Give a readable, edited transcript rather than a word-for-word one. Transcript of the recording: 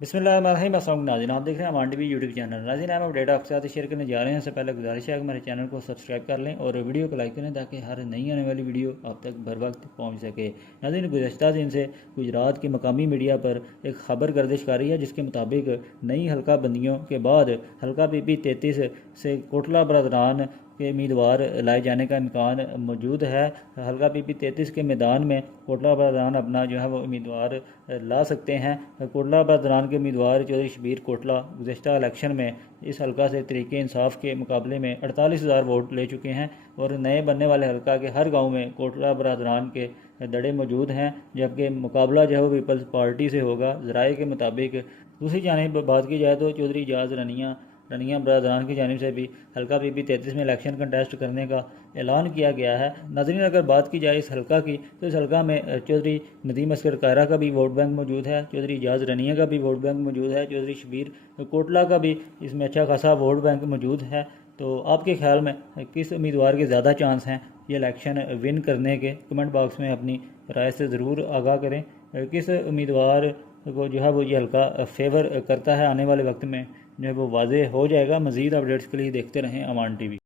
बिस्मिल्लाहिर्रहमानिर्रहीम। अस्सलाम वालेकुम नाज़रीन, आप देख रहे हैं अमान टीवी यूट्यूब चैनल। नाज़रीन, हम अपडेट आपके साथ शेयर करने जा रहे हैं। इससे पहले गुजारिश है कि हमारे चैनल को सब्सक्राइब कर लें और वीडियो को लाइक करें ताकि हर नई आने वाली वीडियो आप तक बर वक्त पहुँच सके। नाज़रीन, गुज़श्ता दिन से गुजरात की मकामी मीडिया पर एक खबर गर्दिश कर रही है जिसके मुताबिक नई हल्का बंदियों के बाद हल्का PP 33 से कोटला बरदरान के उम्मीदवार लाए जाने का इम्कान मौजूद है। हल्का PP 33 के मैदान में कोटला बरदरान अपना जो है वो उम्मीदवार ला सकते हैं। कोटला बरदरान के उम्मीदवार चौधरी शबीर कोटला गुज़श्ता इलेक्शन में इस हल्का से तरीके इंसाफ के मुकाबले में 48,000 वोट ले चुके हैं और नए बनने वाले हल्का के हर गाँव में कोटला बरदरान के दड़े मौजूद हैं, जबकि मुकाबला जो है वो पीपल्स पार्टी से होगा ज़राए के मुताबिक। दूसरी जानिब बात की जाए तो चौधरी एजाज रनिया बरदरान की जानिब से भी हल्का PP 33 में इलेक्शन कंटेस्ट करने का ऐलान किया गया है। नाज़रीन, अगर बात की जाए इस हल्का की तो इस हल्का में चौधरी नदीम असगर कायरा का भी वोट बैंक मौजूद है, चौधरी एजाज रनिया का भी वोट बैंक मौजूद है, चौधरी शबीर कोटला का भी इसमें अच्छा खासा वोट बैंक मौजूद है। तो आपके ख्याल में किस उम्मीदवार के ज़्यादा चांस हैं ये इलेक्शन विन करने के? कमेंट बॉक्स में अपनी राय से ज़रूर आगाह करें। किस उम्मीदवार को जो है वो ये हल्का फेवर करता है आने वाले वक्त में जो है वो वाज़ेह हो जाएगा। मज़ीद अपडेट्स के लिए देखते रहें अमान टीवी।